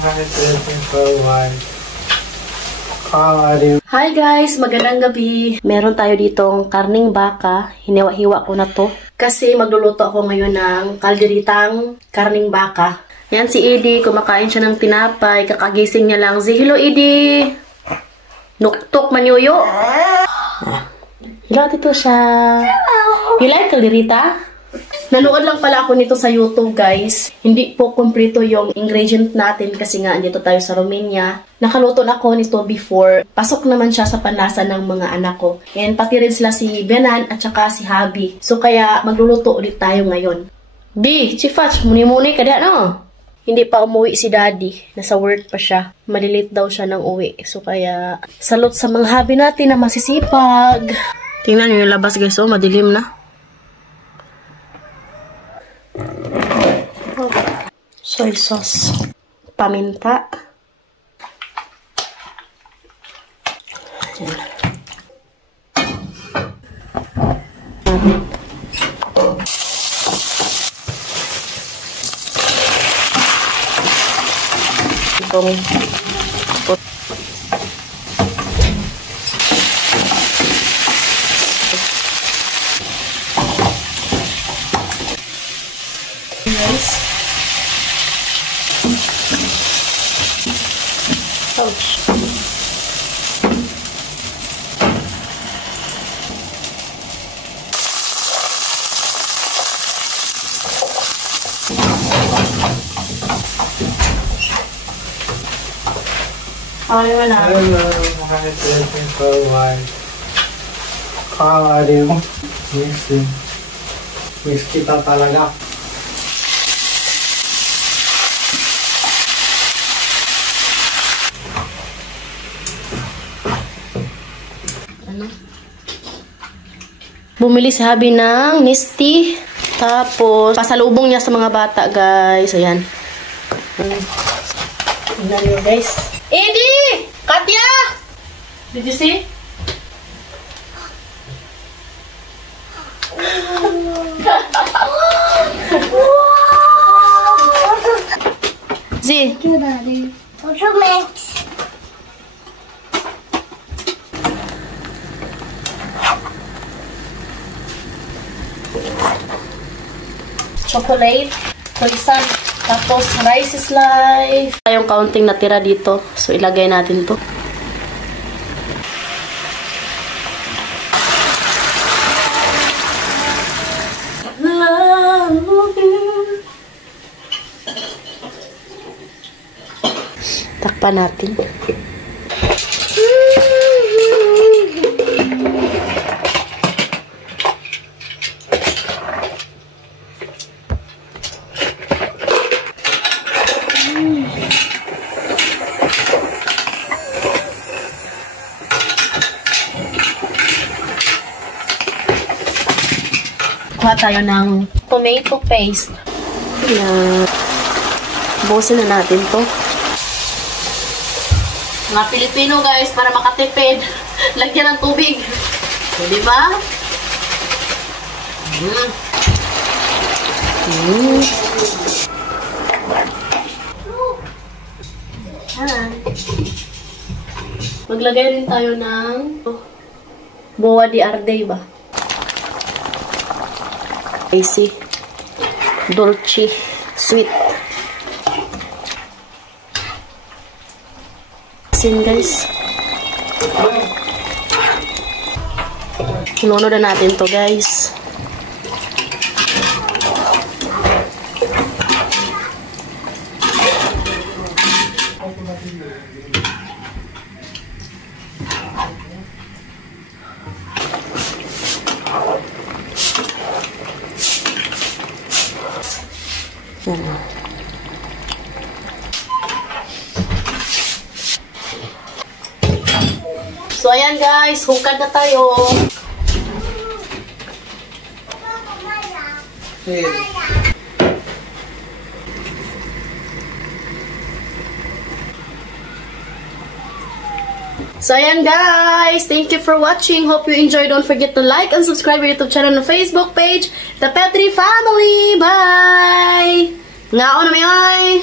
Hi guys! Magandang gabi! Meron tayo ditong karning baka. Hiniwa-hiwa ko na to. Kasi magluluto ako ngayon ng kalderitang karning baka. Yan si Edie. Kumakain siya ng tinapay. Kakagising niya lang. Hello Edie! Nuktok manyuyo. Hello, dito siya. You like kalderita? Nanood lang pala ako nito sa YouTube, guys. Hindi po kompleto yung ingredient natin kasi nga dito tayo sa Romania. Nakaluto na ako nito before. Pasok naman siya sa panlasa ng mga anak ko. And pati rin sila si Benan at saka si Habi. So kaya magluluto ulit tayo ngayon. B, Chifach, muni-muni ka diyan, no? Hindi pa umuwi si Daddy. Nasa work pa siya. Malilit daw siya ng uwi. So kaya salute sa mga Habi natin na masisipag. Tingnan nyo yung labas, guys. Oh, madilim na. Soy sauce, paminta, itong ouch. Okay, wala. Hello, mahal for one. How are you? Miss kita talaga. Bumili si Habi ng Misty. Tapos, pasalubong niya sa mga bata, guys. Ayan. Tignan nyo, guys. Edie! Katya! Did you see? Z. Daddy. What's your mix? Chocolate, croissant, tapos rice is life. Yung counting natira dito. So, ilagay natin to. Takpan natin. Kuha tayo ng tomato paste. Ayan. Busin na natin to. Mga Pilipino, guys, para makatipid. Lagyan ng tubig. So, diba? Maglagay rin tayo ng boa di arde ba? Spicy, dolce, sweet. Asin, guys. Inuno na natin to, guys. So, ayan guys, hukad na tayo. So, ayan guys. Thank you for watching. Hope you enjoyed. Don't forget to like and subscribe our YouTube channel and Facebook page, The Petri Family. Bye! Ngaon na may ay!